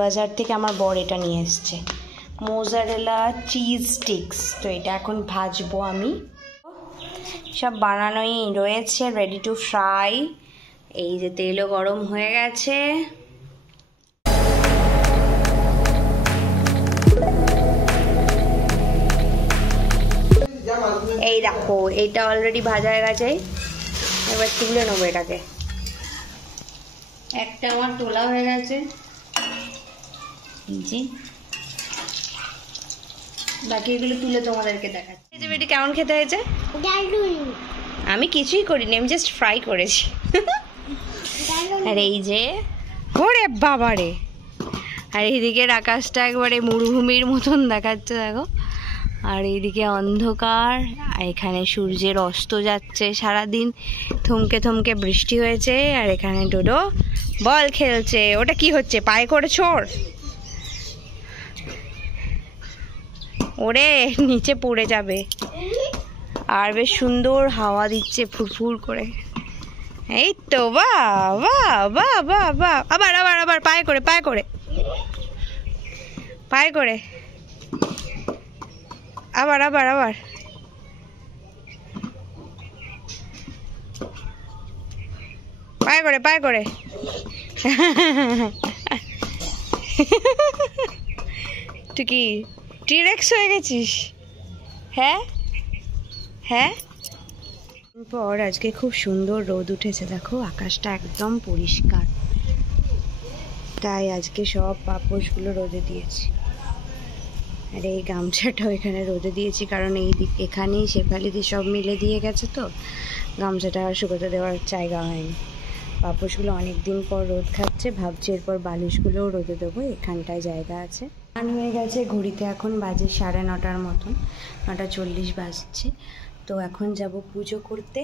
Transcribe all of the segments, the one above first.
বাজার থেকে আমার বর এটা নিয়ে এসছে, মোজারেলা চিজ স্টিক্স। তো এটা এখন ভাজবো আমি। সব বানানোই রয়েছে, রেডি টু ফ্রাই। এই যে তেলও গরম হয়ে গেছে। এই দেখো এটা অলরেডি ভাজা হয়ে গেছে, এবার তুলে নেবো এটাকে। একটা আমার তোলা হয়ে গেছে, এই যে বাকি এগুলো তুলে তোমাদেরকে দেখাচ্ছি। এই যে বেটি কেমন খেতে হয়েছে? আমি কিছুই করিনি, আমি জাস্ট ফ্রাই করেছি। আর এই যে ওরে বাবারে, আর এইদিকের আকাশটা একবারে মরুভূমির মতন দেখাচ্ছে দেখো। আর এইদিকে অন্ধকার, আর এখানে সূর্যের অস্ত যাচ্ছে। সারাদিন থমকে থমকে বৃষ্টি হয়েছে। আর এখানে ডোডো বল খেলছে। ওটা কি হচ্ছে? পায়ে করে ছোড়, ওরে নিচে পড়ে যাবে। আর বেশ সুন্দর হাওয়া দিচ্ছে ফুরফুর করে। এই তো বাহ বাহ বাহ বাহ বাহ। আবার আবার আবার পায়ে করে, পায়ে করে, পায়ে করে, আবার আবার আবার। পায়ে করে, পায়ে করে। তুই কি টিরেক্স হয়ে গেছিস? হ্যাঁ হ্যাঁ। পর আজকে খুব সুন্দর রোদ উঠেছে, দেখো আকাশটা একদম পরিষ্কার। তাই আজকে সব পাপোশগুলো রোদে দিয়েছি। আর এই গামছাটাও এখানে রোদে দিয়েছি, কারণ এই দিক এখানেই শেফালিদি সব মিলে দিয়ে গেছে, তো গামছাটা আর শুকোতে দেওয়ার জায়গা হয়নি। পাপোশগুলো অনেক দিন পর রোদ খাচ্ছে, ভাবছি এরপর বালিশগুলোও রোদে দেবো, এখানটায় জায়গা আছে। গান হয়ে গেছে, ঘড়িতে এখন বাজে 9:30 মতন, 9:40 বাজছে। তো এখন যাব পুজো করতে।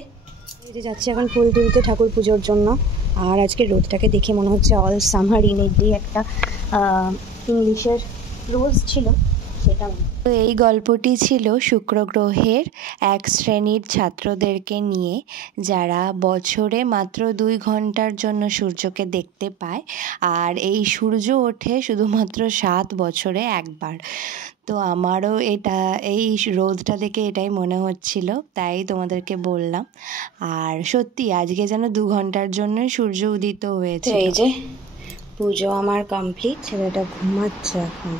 এই যে যাচ্ছি এখন ফুল তুলতে ঠাকুর পুজোর জন্য। আর আজকে রোদটাকে দেখে মনে হচ্ছে all summer in a day একটা ইংলিশের রোজ ছিল সেটা। তো এই গল্পটি ছিল শুক্র গ্রহের এক শ্রেণীর ছাত্রদেরকে নিয়ে, যারা বছরে মাত্র 2 ঘন্টার জন্য সূর্যকে দেখতে পায়। আর এই সূর্য ওঠে শুধুমাত্র 7 বছরে একবার। তো আমারও এটা এই রোদটা দেখে এটাই মনে হচ্ছিল, তাই তোমাদেরকে বললাম। আর সত্যি আজকে যেন 2 ঘন্টার জন্যই সূর্য উদিত হয়েছে। এই যে পুজো আমার কমপ্লিট, ছেলেটা ঘুমাচ্ছে এখন।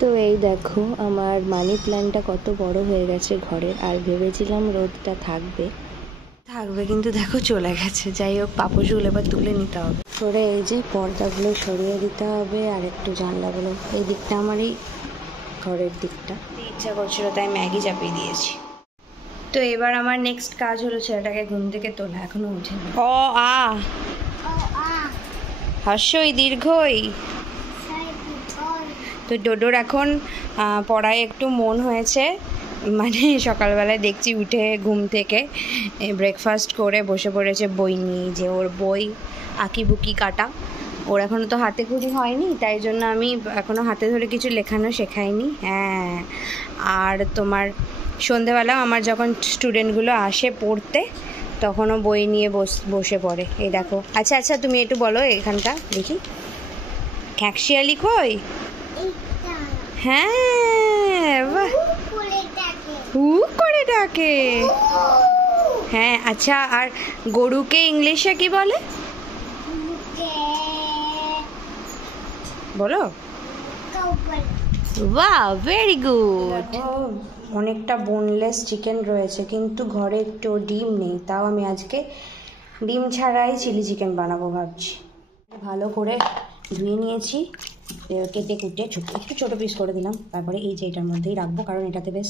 তো এই দেখো আমার মানি প্ল্যান্টটা কত বড় হয়ে গেছে ঘরের। আর ভেবেছিলাম রোদটা থাকবে, কিন্তু দেখো চলে গেছে। যাই হোক, পাপোশগুলো এবার তুলে নিতে হবে। সরে এই যে পর্দাগুলো সরিয়ে দিতে হবে, আর একটু জানলাগুলো, এই দিকটা আমারই ঘরের দিকটা ইচ্ছা করছিল তাই ম্যাগি চাপিয়ে দিয়েছি। তো এবার আমার নেক্সট কাজ হলো ছেলেটাকে ঘুম থেকে তোলা, এখনো উঠেনি। অ আ হর্ষই দীর্ঘই। তো ডোডোর এখন পড়ায় একটু মন হয়েছে, মানে সকালবেলায় দেখছি উঠে ঘুম থেকে ব্রেকফাস্ট করে বসে পড়েছে বই নিয়ে। যে ওর বই আঁকিবুকি কাটা, ওর এখনও তো হাতে খড়ি হয়নি, তাই জন্য আমি এখনও হাতে ধরে কিছু লেখানো শেখাইনি। হ্যাঁ, আর তোমার সন্ধেবেলা আমার যখন স্টুডেন্টগুলো আসে পড়তে, তখনও বই নিয়ে বসে পড়ে। এই দেখো। আচ্ছা আচ্ছা, তুমি একটু বলো এখানটা দেখি, খ্যাকশিয়ালি কই? হ্যাঁ, বাহ, হু করে ডাকে। হ্যাঁ, আচ্ছা, আর গরুকে ইংলিশে কি বলে বলো? বাহ, ভেরি গুড। অনেকটা বোনলেস চিকেন রয়েছে, কিন্তু ঘরে একটু ডিম নেই। তাও আমি আজকে ডিম ছাড়াই চিলি চিকেন বানাবো ভাবছি। ভালো করে ধুয়ে নিয়েছি, কেটে কুটে একটু ছোটো পিস করে দিলাম। তারপরে এই যে এটার মধ্যেই রাখবো, কারণ এটাতে বেশ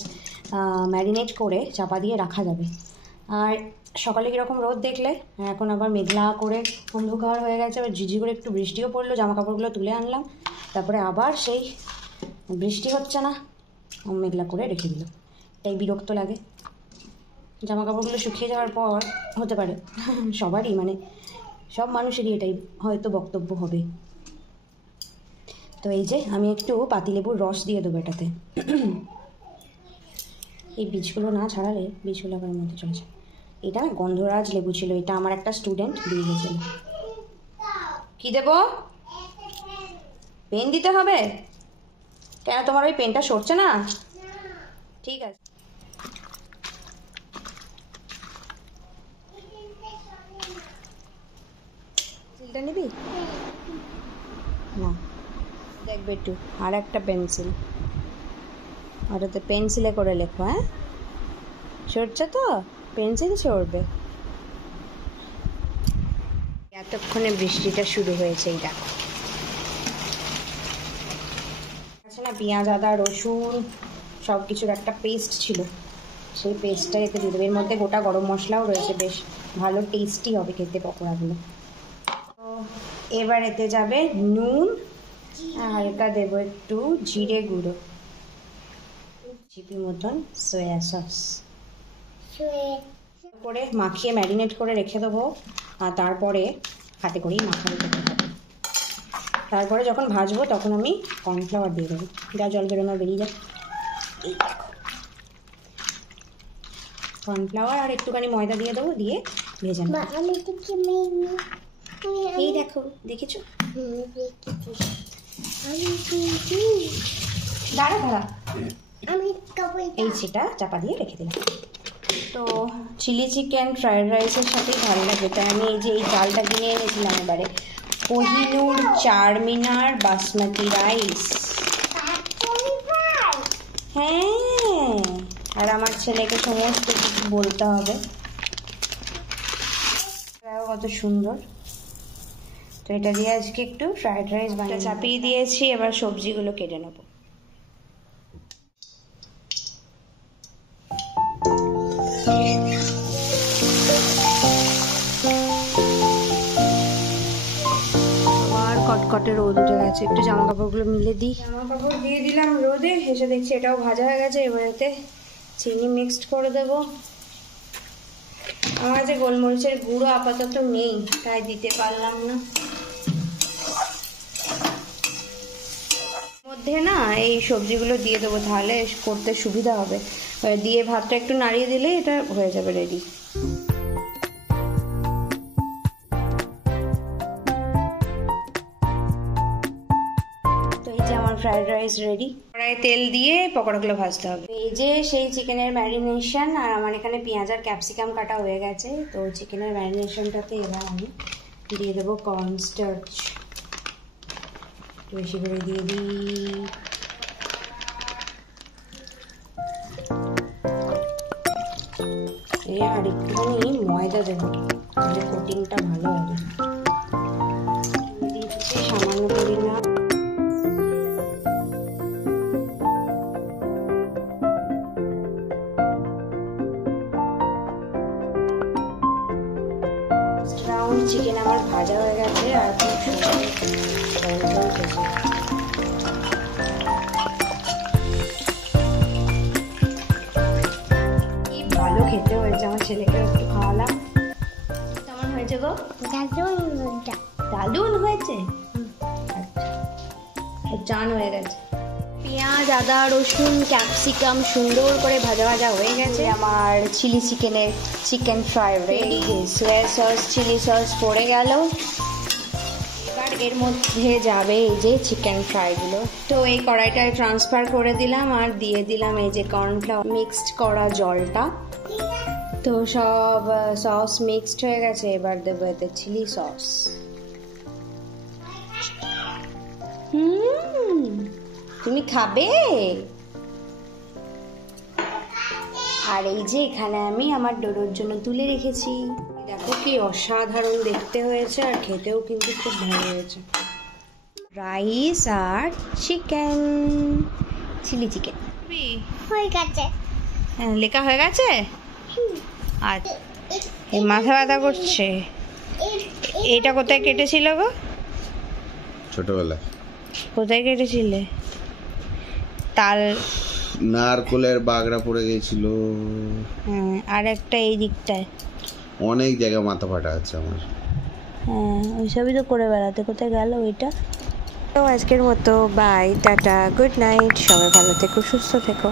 ম্যারিনেট করে চাপা দিয়ে রাখা যাবে। আর সকালে কীরকম রোদ দেখলে, এখন আবার মেঘলা করে অন্ধকার হয়ে গেছে। আবার ঝিঝি করে একটু বৃষ্টিও পড়লো, জামা কাপড়গুলো তুলে আনলাম, তারপরে আবার সেই বৃষ্টি হচ্ছে না, মেঘলা করে রেখে দিল। এটাই বিরক্ত লাগে। জামা কাপড়গুলো শুকিয়ে যাওয়ার পর হতে পারে সবারই, মানে সব মানুষেরই এটাই হয়তো বক্তব্য হবে। তো এই যে আমি একটু পাতিলেবুর রস দিয়ে দেবো এটাতে। এই বীজগুলো না ছাড়ালে বীজগুলো আবার মধ্যে চলে যায়। এটা গন্ধরাজ লেবু ছিল, এটা আমার একটা স্টুডেন্ট দিয়ে গেছিল। কি দেবো? পেন দিতে হবে? কেন তোমার ওই পেনটা সরছে না? ঠিক আছে। পেন্সিলটা নিবি না? দেখবে একটু, আর একটা পেন্সিল, ওটাতে পেন্সিলে করে লেখো। হ্যাঁ, সরছে তো? পেন্সিল সরবে। এতক্ষণে বৃষ্টিটা শুরু হয়েছে। এই দেখো, আছে না পেঁয়াজ আদা রসুন সব কিছুর একটা পেস্ট ছিল, সেই পেস্টটা এতে দিয়ে দেবে। এর মধ্যে গোটা গরম মশলাও রয়েছে, বেশ ভালো টেস্টি হবে খেতে পকোড়াগুলো। তো এবার এতে যাবে নুন, হালকা দেবো একটু জিরে গুঁড়ো, চিপি মতন সয়া সস করে মাখিয়ে ম্যারিনেট করে রেখে দেবো। আর তারপরে হাতে করেই মাখাতে দেবো। তারপরে যখন ভাজবো তখন আমি কর্নফ্লাওয়ার দিয়ে দেবো, যা জল বেরোনো বেরিয়ে যায়। এই দেখো, কর্নফ্লাওয়ার আর একটুখানি ময়দা দিয়ে দেবো, দিয়ে ভেজে নেবো। এই দেখো, দেখেছো? দাঁড়া দাঁড়া, এই সেটা চাপা দিয়ে রেখে দিলাম। তো চিলি চিকেন ফ্রাইড রাইসের সাথেই ভালো লাগে, তাই আমি এই যে এই চালটা কিনে এনেছিলাম এবারে, কোহিনুর চারমিনার বাসমতি রাইস। হ্যাঁ, আর আমার ছেলেকে সমস্ত কিছু বলতে হবে। কত সুন্দর। তো এটা দিয়ে আজকে একটু ফ্রাইড রাইস বানিয়ে চাপিয়ে দিয়েছি, এবার সবজিগুলো কেটে নেবো। কটকটে রোদ উঠে গেছে, একটু জামা কাপড়গুলো মিলে দিই। জামা কাপড় দিয়ে দিলাম রোদে, এসে দেখছি এটাও ভাজা হয়ে গেছে। এবার এতে চিনি মিক্সড করে দেবো। আমার কাছে গোলমরিচের গুঁড়ো আপাতত নেই, তাই দিতে পারলাম না। মধ্যে না এই সবজিগুলো দিয়ে দেবো, তাহলে করতে সুবিধা হবে। দিয়ে ভাতটা একটু নাড়িয়ে দিলে এটা হয়ে যাবে রেডি। Fried rice ready. কড়াইয়ে তেল দিয়ে পকোড়াগুলো ভাজতে হবে। এই যে সেই চিকেনের ম্যারিনেশন, আর আমার এখানে পেঁয়াজ আর ক্যাপসিকাম কাটা হয়ে গেছে। তো চিকেনের ম্যারিনেশনটাতে এবার আমি দিয়ে দেবো কর্নস্টার্চ, বেশি করে দিয়ে দিই। আর একটুখানি ময়দা দেবো, তাহলে কোটিংটা ভালো হবে। দিচ্ছি সামান্য পরিমাণ চিকেন। আমার ভাজা হয়ে গেছে আর খুব সুন্দর কি ভালো খেতে হয়েছে। আমার ছেলেকে একটু খাওয়ালাম। কেমন হয়েছে গো? দারুণ হয়েছে। আচ্ছা, চান হয়ে গেছে। পেঁয়াজ আদা রসুন ক্যাপসিকাম সুন্দর করে ভাজা ভাজা হয়ে গেছে। আমার চিলি চিকেনের chicken fry ready. Soya sauce chilli sauce পড়ে গেল। এবার এর মধ্যে যাবে এই যে চিকেন ফ্রাইগুলো। তো এই কড়াইটায় ট্রান্সফার করে দিলাম, আর দিয়ে দিলাম এই যে কর্নফ্লাওয়ার মিক্সড করা জলটা। তো সব সস মিক্সড হয়ে গেছে। এবার দেবো এতে চিলি সস। তুমি খাবে? আর এই যে এখানে আমি আমার ডোডোর জন্য তুলে রেখেছি। দেখো কি অসাধারণ দেখতে হয়েছে, আর খেতেও কিন্তু খুব ভালো হয়েছে। রাইস আর চিকেন, চিলি চিকেন হয়ে গেছে। হ্যাঁ, লেখা হয়ে গেছে। আচ্ছা, এই মাথা ব্যথা করছে। এটা কোথায় কেটেছিল গো? ছোটবেলায়। কোথায় কেটেছিলে? তাল নারকলের বাগড়া পড়ে গেছিল। হ্যাঁ, আর একটা এই দিকটায় অনেক জায়গা মাথা ফাটা আছে আমার। হ্যাঁ, ওইসবই তো করে বেড়াতে। কোথায় গেল ওইটা? তো আজকের মতো বাই, টাটা, গুড নাইট। সবাই ভালো থেকো, সুস্থ থেকো।